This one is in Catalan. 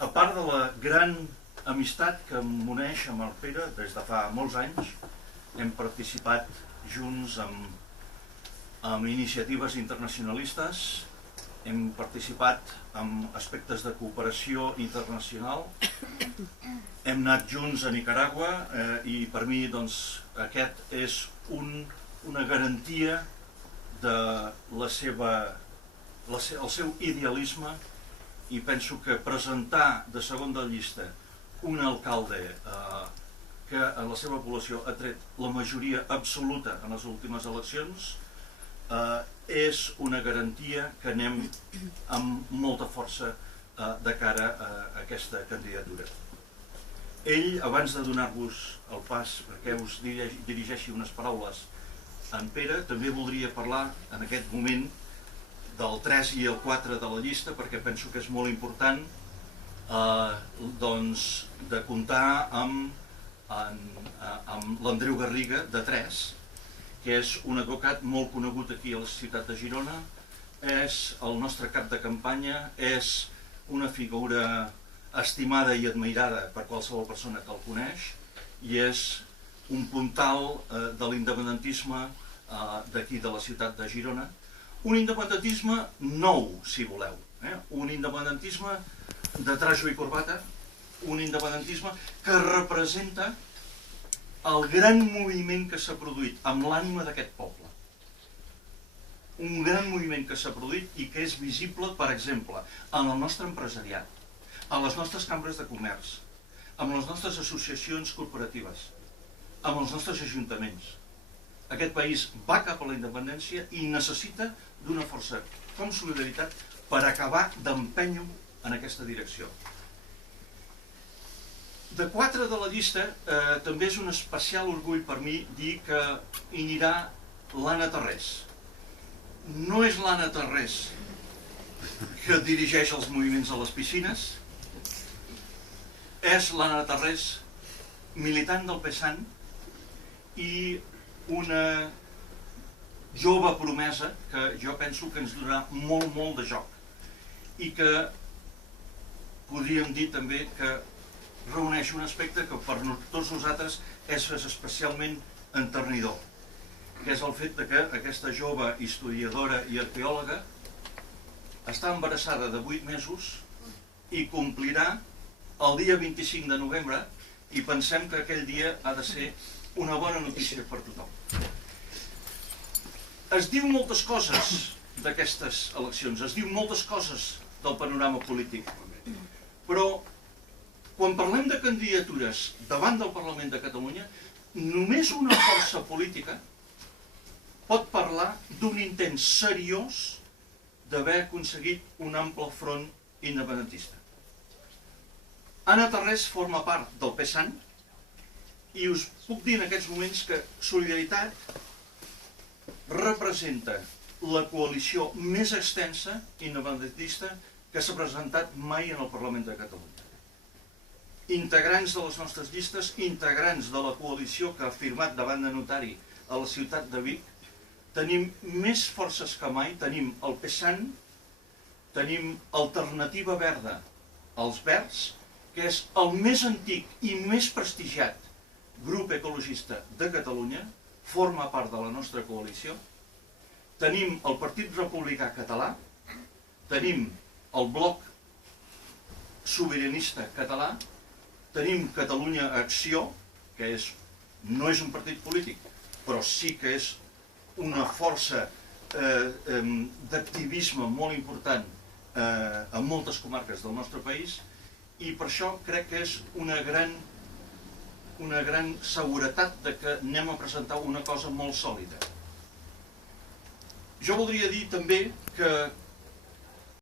A part de la gran amistat que m'uneix amb el Pere des de fa molts anys, hem participat junts amb iniciatives internacionalistes, hem participat en aspectes de cooperació internacional, hem anat junts a Nicaragua i per mi aquest és una garantia de el seu idealisme, i penso que presentar de segon de llista un alcalde que en la seva població ha tret la majoria absoluta en les últimes eleccions és una garantia que anem amb molta força de cara a aquesta candidatura. Ell, abans de donar-vos el pas perquè us dirigeixi unes paraules en Pere, també voldria parlar en aquest moment del 3 i el 4 de la llista, perquè penso que és molt important de comptar amb l'Andreu Garriga, de 3, que és un advocat molt conegut aquí a la ciutat de Girona, és el nostre cap de campanya, és una figura estimada i admirada per qualsevol persona que el coneix, i és un puntal de l'independentisme d'aquí de la ciutat de Girona. Un independentisme nou, si voleu, un independentisme de trajo i corbata, un independentisme que representa el gran moviment que s'ha produït amb l'ànima d'aquest poble. Un gran moviment que s'ha produït i que és visible, per exemple, en el nostre empresariat, a les nostres cambres de comerç, amb les nostres associacions corporatives, amb els nostres ajuntaments. Aquest país va cap a la independència i necessita d'una força com Solidaritat per acabar d'empènyer-ho en aquesta direcció. De 4 de la llista, també és un especial orgull per mi dir que hi anirà l'Anna Tarrés. No és l'Anna Tarrés que dirigeix els moviments a les piscines, és l'Anna Tarrés militant del PSAN i una jove promesa que jo penso que ens donarà molt de joc i que podríem dir també que reuneix un aspecte que per tots nosaltres és especialment enternidor, que és el fet que aquesta jove historiadora i arqueòloga està embarassada de 8 mesos i complirà el dia 25 de novembre i pensem que aquell dia ha de ser una bona notícia per tothom. Es diu moltes coses d'aquestes eleccions, es diu moltes coses del panorama polític, però quan parlem de candidatures davant del Parlament de Catalunya, només una força política pot parlar d'un intent seriós d'haver aconseguit un ample front independentista. Anna Tarrés forma part del PSAN i us puc dir en aquests moments que Solidaritat representa la coalició més extensa independentista que s'ha presentat mai en el Parlament de Catalunya. Integrants de les nostres llistes, integrants de la coalició que ha firmat davant de notari a la ciutat de Vic, tenim més forces que mai, tenim el PSAN, tenim Alternativa Verda, els Verds, que és el més antic i més prestigiat grup ecologista de Catalunya, forma part de la nostra coalició. Tenim el Partit Republicà Català, tenim el Bloc Sobiranista Català, tenim Catalunya Acció, que no és un partit polític, però sí que és una força d'activisme molt important en moltes comarques del nostre país, i per això crec que és una gran seguretat de que anem a presentar una cosa molt sòlida. Jo voldria dir també que